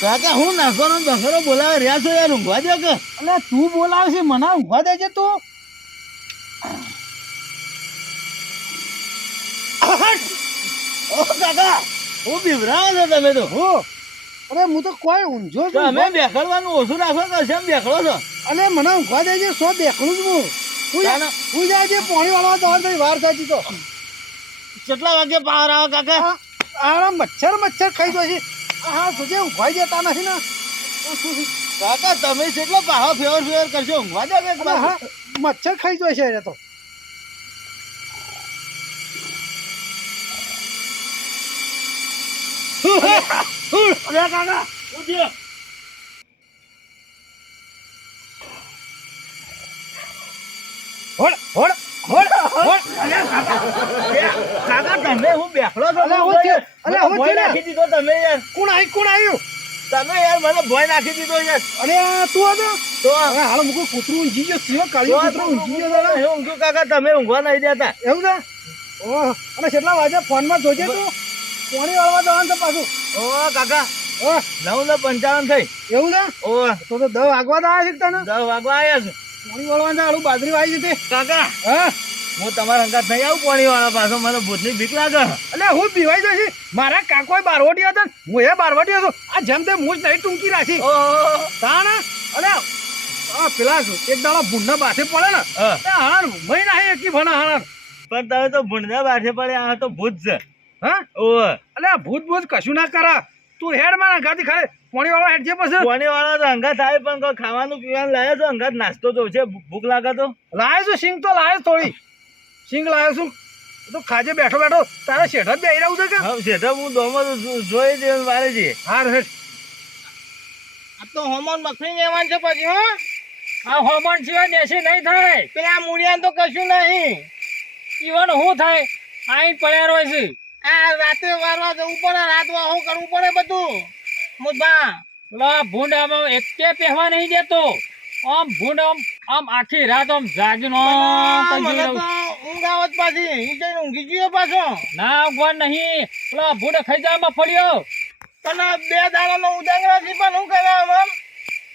કાકા હું નાખવાનો બખરો બોલાવે રહ્યા છો યાર, ઊંઘવા દે કે? એટલે તું બોલાવે છે મને ઊંઘવા દે છે તું? ઓ કાકા હું બીવરાવો છો તમે તો. હો અરે હું તો કોઈ ઊંઝો છું. તમે બેખડવાનું ઓછું રાખો કે કેમ બેખડો છો? અરે મને ઊંઘવા દે છે, સો બેખડું જ હું જાય છે પાણી વાળવા જવાનું થઈ વાર થતી તો. કેટલા વાગે પાવર આવે કાકા? આ મચ્છર ખાઈ જાય છે. હા સુજે ઊંઘવાઈ દેતા નથી ને. કાકા તમે કેટલો પાહો ફેવર કરશો, ઊંઘવા દે કે? હા મચ્છર ખાઈ જાય છે એને તો. અરે કાકા ઉઠ્યો. હોડ હોડ હોડ હોડ. કાકા તમે હું બેખડો છો? હું ભોય નાખી દીધો તમે યાર. કોણ આવ્યું? તમે યાર મને ભોય નાખી દીધો યાર. અરે તું હતો તો હવે હાલ મુકું કૂતરું ઊંઘી ગયો, સિંહ કાળિયો કૂતરું ઊંઘી ગયો. હું ઊંઘ્યું કાકા, તમે ઊંઘવા નહીં દેતા. એવું છે? ઓહ અને કેટલા વાગે ફોનમાં જોજે તું પાણી વાળવા જવાનું છે પાછું. ઓ કાકા ઓહ 9:55 થઈ. એવું છે? ઓ તો 10 વાગવા તો આવ્યા છે તને. 10 વાગવા આવ્યા છે. પાણી વાળવા આડું બાજરી વાવી છે તે. કાકા હા હું તમારા અંગાત નહીં આવું પાણી વાળા પાછો, મને ભૂતની બીક લાગે. એટલે હું પીવાઈ જશે. મારા કાકોય બારવટી હતા ને હું એ બારવટી હતો. આ જેમ તે મૂછ નહીં ટૂંકી રાખી ઓ તાણા. અને પેલા એક દાડો ભૂંડના બાથે પડે ને હાણ મહી નાખી એકી ભણા હાણ. પણ તમે તો ભૂંડના બાઠે પડે, આ તો ભૂત છે. હા ઓ એટલે ભૂત કશું ના કરા. તું હેડ મારા ગાડી ખાલે પાણી વાળવા હેડ છે પછી. પાણી વાળા તો અંગાત થાય, પણ કોઈ ખાવાનું પીવાનું લાવે તો અંગાત નાસ્તો તો છે, ભૂખ લાગે તો લાવે છું સિંગ તો લાવે થોડી સિંગ લાવે છું તો ખાજે બેઠો બેઠો તારા શેઠ જ બેહી રહ્યું છે કે? હા શેઠા હું દોમો જોઈ દે વારે છે. હાર હેડ. આ તો હોમોન મખણી લેવાનું છે પછી. હો આ હોમણ સિવાય દેશી નહીં થાય. પેલા મૂળિયા તો કશું નહીં. ઈવન શું થાય? આઈ પડ્યા હોય છે. આ રાતે વારવા જવું પડે, રાત વાહો કરવું પડે બધું. મુદ્દા પેલા ભૂંડ આમ એકે પહેવા નહીં દેતો. આમ ભૂંડ આમ આખી રાત આમ જાગીને મને તો ઊંઘ આવત પાછી. ઈ જઈને ઊંઘી ગયો પાછો. ના ઊંઘવા નહીં. પેલા ભૂંડ ખાઈ જવામાં ફળ્યો. પણ 2 દાડાનો ઉદાગરા છે, પણ હું કરવા આમ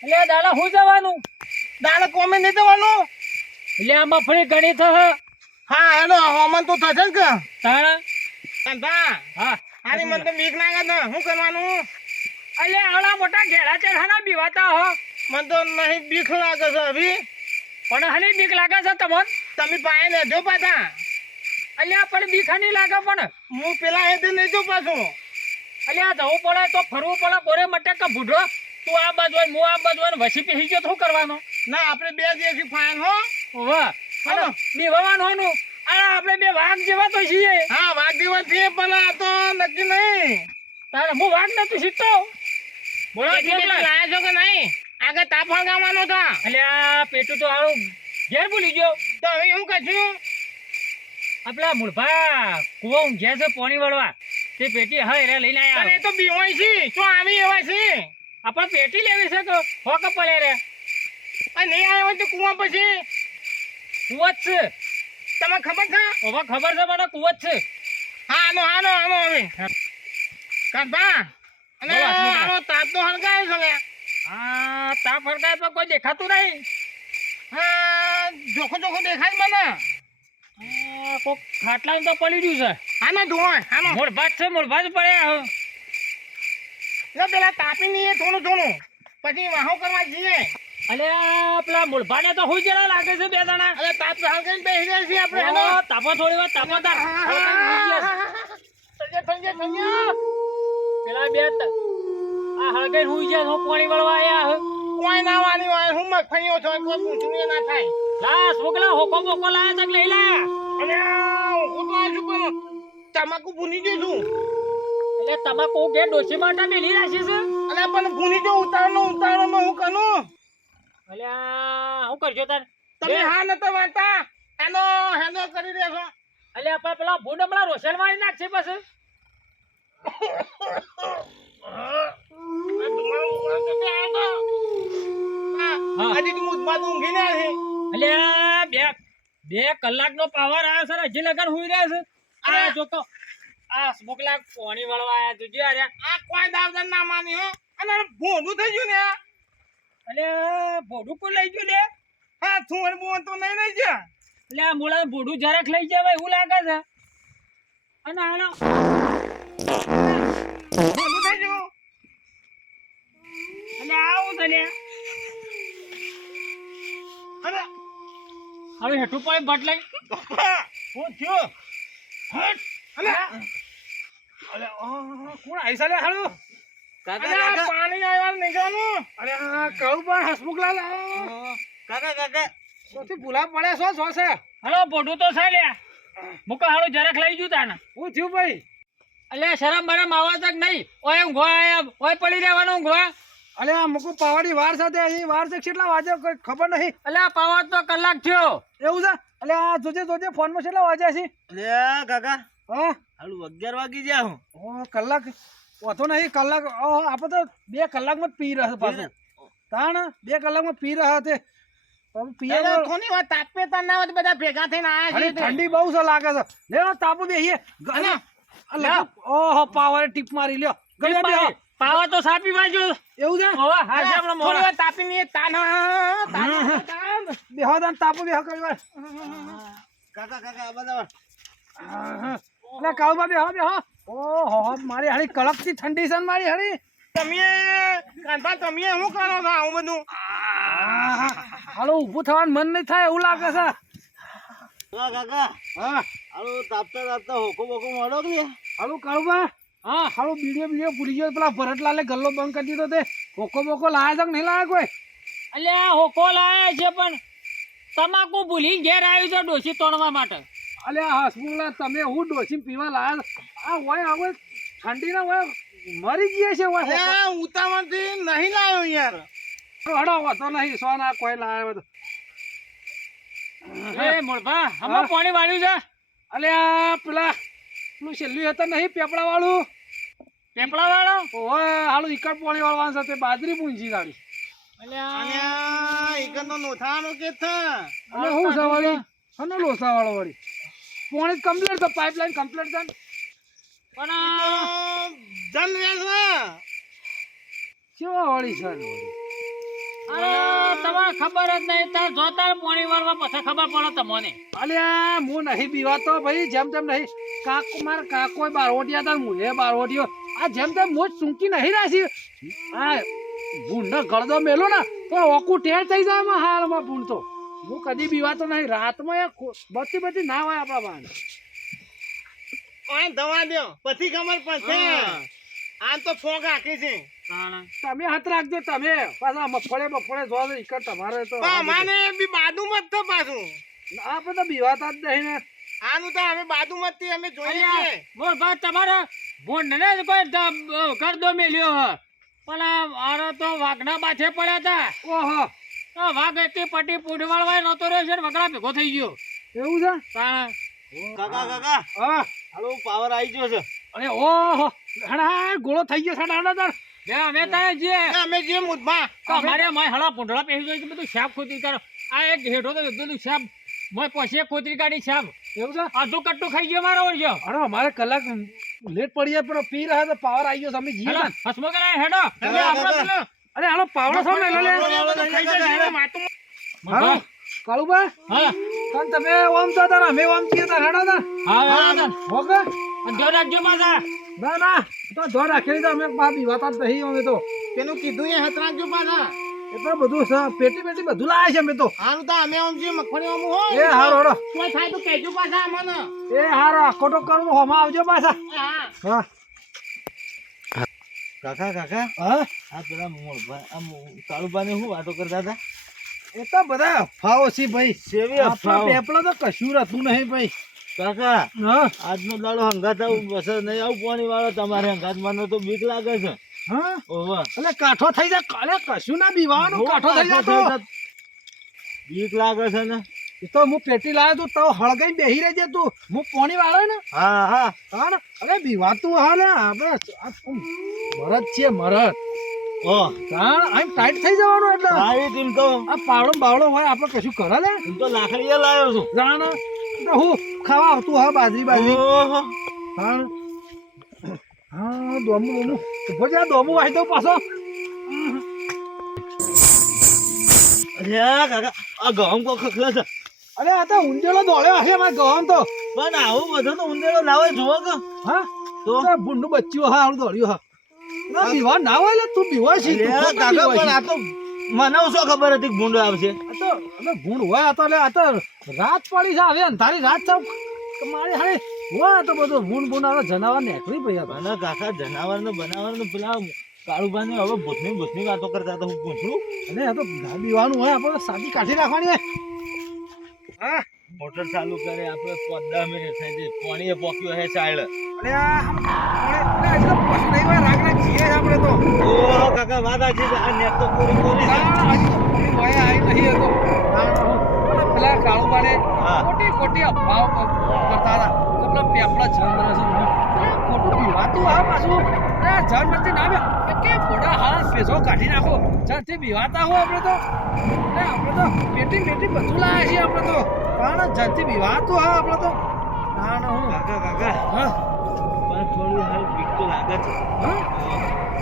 એટલે દાડા શું જવાનું? દાડા કોમે નહીં જવાનું. એટલે આમાં ફળી ઘણી થશે. હા એનો હવામાન તો થશે જ કે તાણા કંધા. હા આની મને તો બીક લાગે છે. શું કરવાનું? એટલે આવડા મોટા ઘેડા ચઢાના બીવાતા હો. મને તો નહીં બીક લાગે છે અભી. પણ હાલી બીક લાગે છે તમને? તમે પાસે લેજો પાછા. અલ્યા પણ બીક નહીં લાગે. પણ હું પેલા એ નહીં જો પાછું. અલ્યા જવું પડે તો ફરવું પડે. બોરે મટે કે ભૂઢો તું આ બાજુ હોય, હું આ બાજુ હોય, વસી પહેરી ગયો શું કરવાનો? ના આપણે 2 દિવસથી ફાઈન હો. વાહ બેવાનું આપણે 2 વાઘ જેવા તો છીએ. હા વાઘ દિવસ છે, પણ આ તો નક્કી નહીં. તારે હું વાઘ નતું શીખતો. બોલો લાયા છો કે નહીં? આગળ તાપ હળગાવવાનો હતા. અલ્યા પેટું તો હારું ઘેર ભૂલી ગયો. તો હવે હું કશું આપલા મૂળભા કુવા ઊંઘ્યા છે પાણી વળવા. તે પેટી હા રે લઈને પણ આવ્યા. એ તો બીવાય છે. શું આવી એવા છે? આપણે પેટી લેવી છે તો હોક પડે રે. આ નહીં આવ્યો હોય તો કુવા પછી કુવત છે. તમને ખબર છે? હવે ખબર છે મને કુવત છે. હા આનો હવે કાંધા અને બોલો, શું આનો તાપ તો હળગાવ્યો છે લે. હા તાપ ફરકાય તો કોઈ દેખાતું નહીં. હા જોખો દેખાય મને. કોક ખાટલામાં તો પડી ગયું છે. આનો ધોય આનો મૂળભા જ છે. મૂળભા જ પડ્યા. લે પેલા તાપી નહીં થોડું પછી વાહો કરવા જઈએ. અલ્યા પેલા મૂળભાને તો હું જરા લાગે છે 2 દાણા. અરે તાપ હળગાઈને બેસી જાય છે આપણે. ઓ, તાપો થોડી વાર તાપો તાર. પેલા 2 આ હળગાઈ હુઈ ગયા. હું પાણી વળવા આયા. કોઈ ના વાની હોય. હું મગફળીઓ છો કોઈ પૂછવું ના થાય. લા છોકલા હોકો બોકો લાયા તક લઈ લા. અરે હું તો આજુ પણ તમાકુ ભૂની ગયો છું. એટલે તમાકુ કે ડોસી માટે મેલી રાખી છે. અરે પણ ભૂની જો ઉતારવામાં હું કનું. અલ્યા હું કરજો તાર? તમે હા નતો વાંચતા હેનો કરી દેશો. અલ્યા આપણે પેલા ભૂંડ હમણાં રોશેલ મારી નાખશે પછી. હજી તું મુજમાં ઊંઘી ના છે. અલ્યા બે 2 કલાકનો પાવર આવ્યો છે ને હજી લગન હુઈ રહ્યા છે અરે આ જો તો આ સ્મોકલા પાણી વાળવા આયા જોજે આર્યા આ કોઈ દાવદાર ના માની હો અને ભોંડું થઈ ગયું ને અલે ભોડું કોઈ લઈ ગયું લે હા થોડ બોન તો નહીં લઈ ગયા એટલે આ મોળા ભોડું જરાક લઈ જાય એવું લાગે છે અને આનો ભોંડું થઈ ગયું એટલે આવું છે લે અને હવે હેઠું પાણી બદલાઈ હું થયો હટ અને અરે કોણ આઈ સાલે હાલો કાકા પાણી આવ્યા નીકળવાનું અરે આ કહું પણ હસમુખલાલ કાકા કાકા સોથી ભૂલા પડે છો છે હલો ભોડું તો છે લે મુકા હાલો જરાક લઈ ગયું તાને હું થયું ભાઈ એટલે શરમ બરમ આવા તક નહીં ઓય ઊંઘવા ઓય પડી રહેવાનું ઊંઘવા અલે આ મુકુ પાવાડી વાર સાથે અહીં વાર છે કેટલા વાગે કોઈ ખબર નહીં એટલે આ પાવર તો કલાક થયો એવું છે અલે આ જોજે ફોનમાં કેટલા વાગ્યા છે અરે કાકા હા હાલું 11 વાગી ગયા હું ઓ કલાક વાતો નહીં કલાક આપણે તો 2 કલાકમાં જ પી રહ્યા પાછું તાણ 2 કલાકમાં પી રહ્યા તે પીએ કોની વાત તાપે તાર ના હોય બધા ભેગા થઈને આયા છે ઠંડી બહુ છે લાગે છે લેવો તાપુ બેહીએ ઓહો પાવરે ટીપ મારી લ્યો ગળ્યા બેહો પાવર તો સાપી બાજુ એવું છે ઓવા હાજે આપણો થોડી વાર તાપી ની તાન બેહો તાન તાપુ બેહો કરી વાર કાકા કાકા આ બધા અલે કાળુબા બેહો ઓહો મારી હળી કડકથી ઠંડી છે ને મારી હળી તમે કાંતા તમે શું કરો છો આવું બધું હાલો ઊભું થવાનું મન નહીં થાય એવું લાગે છે કાકા હા હાલો તાપતા તાપતા હોકો બોકો મોડો કે હાલો કાળુબા હા હાલો બીડીઓ ભૂલી ગયો પેલા ભરતલાલે ગલ્લો બંધ કરી દીધો તે હોકો બોકો લાયા છે કે નહીં લાયા કોઈ એટલે હોકો લાયા છે પણ તમાકુ ભૂલી ઘેર આવ્યું છે ડોસી તોડવા માટે અલે હસમુખલા તમે હું ડોસી પીવા લાયા આ હોય હવે ઠંડીના હોય મરી ગયા છે હોય ઉતાવળથી નહીં લાવ્યો યાર હડો વાતો નહીં સોના કોઈ લાયા તો એ મોળભા હમણાં પાણી વાળ્યું છે અલે આ પેલું છેલ્લું હતા નહીં પેપડા વાળું પેપડા વાળો ઓય હાલું ઈકડ પાણી વાળવાનું છે તે બાજરી પૂંજી ગાડી અને એકન તો નોથાનું કે થા અને હું છે વાળી અને લોસા વાળો વાળી પાણી કમ્પ્લીટ તો પાઇપલાઇન કમ્પ્લીટ છે પણ જન વેસ કેવા વાળી છે અરે તમારે ખબર જ નહીં તાર જોતા પાણી વાળવા પછી ખબર પડે તમને અલ્યા હું નહીં બીવાતો ભાઈ જેમ તેમ નહીં કાકો મારા કાકો બારવટિયા હતા હું એ બારવટીયો આ જેમ તેમ મોજ સૂંકી નહીં રાખી આ ભૂંડ ગળદો મેલો ને તો ઓકું ટેર થઈ જાય એમાં હાલમાં ભૂંડ તો હું કદી બીવાતો નહીં રાતમાં એ બધી ના હોય આપણા બાણ ઓય દવા દો પછી ખબર પડશે આમ તો ફોગ આખી છે તમે હાથ રાખજો તમે પાછા મફળે જો ઈકડ તમારે તો માને બી બાજુમાં જ તો પાછું આપણે તો બીવાતા જ નહીં ને આનું તો અમે બાજુમાં જ અમે જોઈએ છીએ મોળભા તમારે ભૂંડને જ કોઈ ગરદો મેલ્યો હ પણ આરો તો વાઘના બાછે પડ્યા હતા ઓહો વાઘ એકી પટ્ટી પૂઢ વાળવા નતો રહ્યો છે વગડા ભેગો થઈ ગયો એવું છે કાકા કાકા હા હાલો પાવર આવી ગયો છે અરે ઓહો હણા ગોળો થઈ ગયો છે દાદા અમે ત્યાં જઈએ અમે જે મુદમાં અમારે માય હળા પૂંઢળા પહેરી જાય કે બધું શાપ ખોતી કરો આ એક હેઠો તો બધું શાપ મોય પછી ખોતરી કાઢી શાપ એવું છે અડધું કટ્ટું ખાઈ ગયો મારો ઓળજો અરે અમારે કલાક લેટ પડી જાય પણ પી રહ્યા તો પાવર આવી ગયો છે અમે જીએ ને. હસમો કરે હેડો અરે હાલો પાવડો છો ને લે ખાઈ જાય માતું હાલો કાળુબા હા તન તમે ઓમ તો તારા અમે ઓમ છીએ તાર હેડો ના હા હોકે જો રાખજો પાછા ના તો જો રાખેલી તો અમે બા બીવાતા જ નહીં અમે તો પેલું કીધું એ હત રાખજો પાછા એટલે બધું પેટી બધું લાયા છે અમે તો હારું તો અમે આમ જે મગફળી આમ હોય એ હારો હારો કોઈ થાય તો કહેજો પાછા અમને એ હારો આખોટો કરું હોમાં આવજો પાછા હા હા કાકા કાકા હા આ પેલા કાળુબા ને શું વાતો કરતા હતા એ તો બધા અફાઓ છે ભાઈ સેવી આપણા પેપલા તો કશું રહેતું નહીં ભાઈ કાકા હા આજનો દાડો હંગાત આવું બસ નહીં આવું પાણી વાળો તમારે હંગાત મને તો બીક લાગે છે હા ઓવા એટલે કાઠો થઈ જાય અરે કશું ના બીવાનું કાઠો થઈ જાય બીક લાગે છે ને એ તો હું પેટી લાવ્યો તું તો હળગાઈ બેહી રહેજે તું હું પોણી વાળો ને હા હા હા ને અરે બીવાતું હા ને આપણે મરદ છે મરદ ઓ તાણ આમ ટાઈટ થઈ જવાનું એટલે સારી ટીમ તો આ પાવડો બાવડો હોય આપણે કશું કરે લે હું તો લાકડીએ લાવ્યો છું જાણ તો હું ખાવા આવતું હા બાજરી ઓહો હા હા દોમું ઉભો જા દોમું વાહી દઉં પાછો અરે કાકા આ ગમ કો ખખલા છે અરે આ તો ઊંધેલો દોડ્યો હશે મારે ગવામ તો પણ આવું બધું તો ઊંધેડો લાવે જોવો કે હા તો ભૂંડું બચ્યું હા આવડું દોડ્યું હા ના બીવા ના હોય એટલે તું બીવા છે તું અરે ખોટો કાકા બીવાય પણ છે. આ તો મને શું ખબર હતી કે ભૂંડો આવશે આ તો હવે ભૂંડ હોય આ તો એટલે આ તો રાત પડી છે હવે અંધારી રાત છે મારે હારે હોય આ તો બધું ભૂંડ ભૂંડ આવે જનાવર નીકળી પડ્યા હતા. મને કાકા જનાવર ને બનાવર ને પેલા કાળુભાઈ હવે ભૂતની વાતો કરતા તો હું પૂછું અને આ તો ના બીવાનું હોય આપણે સાદી કાઢી રાખવાની હોય હા મોટર ચાલુ કરે આપણે 15 મિનિટ થઈ ગઈ પાણીએ પોક્યો હે ચાળ અરે આ એટલે પશુ નહીં હોય રાગ રાગ જીએ આપણે તો ઓહો કાકા વાત આજી છે. આ નેટ તો પૂરી પૂરી છે. તાણ હજી તો પૂરી હોય આવી નહીં હતો તાણ હું અને પેલા કાળુબાને હા. ખોટી અભાવ કરતા હતા તો પેલા પેપડા ચંદ્ર છે ખોટું બીવાતું હા પાછું અરે જન નથી ના કે ઘોડા હાથ પેસો કાઢી નાખો જનથી બીવાતા હો આપણે તો પેટી બધું લાવે છે આપણે તો તાણ જનથી બીવાતું હા આપણે તો તાણ હું કાકા હા પણ થોડું હાલ બીક તો લાગે છે હા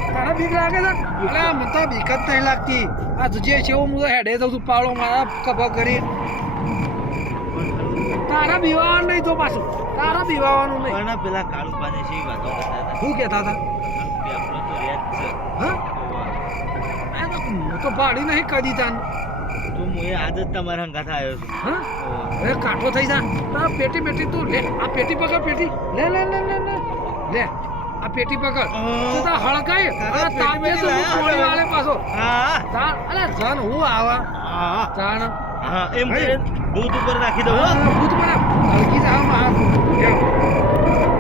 તારા બીક લાગે છે અરે મને તો બીક જ નહીં લાગતી આ જે છે હું તો હેડે જઉં છું પાવડો મારા કભા કરી તારા બીવાનું નહીં તો પાછું તારા બીવાનું નહીં પણ પેલા કાળુભાઈ છે વાતો કરતા હતા શું કહેતા હતા પેપડો તો રે જ છે હા આ તો હું તો પાડી નહીં કદી તાન તો હું એ આજ જ તમારા હંગાથ આવ્યો છું હા અરે કાઠો થઈ જા તારા પેટી તું લે આ પેટી પકડ પેટી લે આ પેટી પકડ તું તાર હળકાય આ તાપે તો હું ગોળી વાળે પાછો હા તાર અરે જન હું આવા હા તાણ હા એમ કરીને દૂધ ઉપર નાખી દઉં હો. ભૂત બના હળકી જા માર